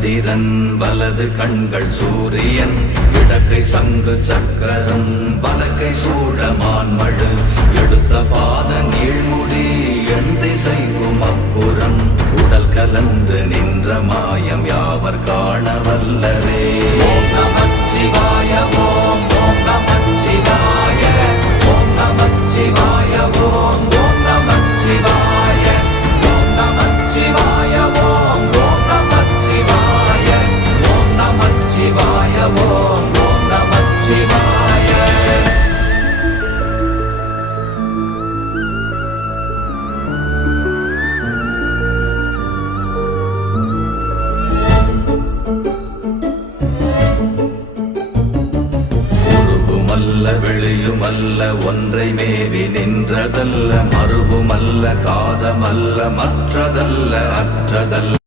சந்திரன் வலது கண்கள் சூரியன் இடக்கை சங்கு சக்கரம் வலக்கை சூழமான்மழு எடுத்த பாத நீழ்முடி எண் திசைக்கும் அப்புறம் உடல் கலந்து நின்ற மாயம் யாவர் காண வல்லரே. ஓம் நமச்சிவாய ஓம் ஓம் நமச்சிவாய ஓம் நமச்சிவாய ஓம் ஓம் நமச்சிவாய ஓம் நமச்சிவாய ஓம் ஓம் நமச்சிவாய ஓம் நமச்சிவாய ஓம் ஓம் நமச்சிவாய. வெளியுமல்ல ஒன்றை மேவி நின்றதல்ல மறுவுமல்ல காதமல்ல மற்றதல்ல அற்றதல்ல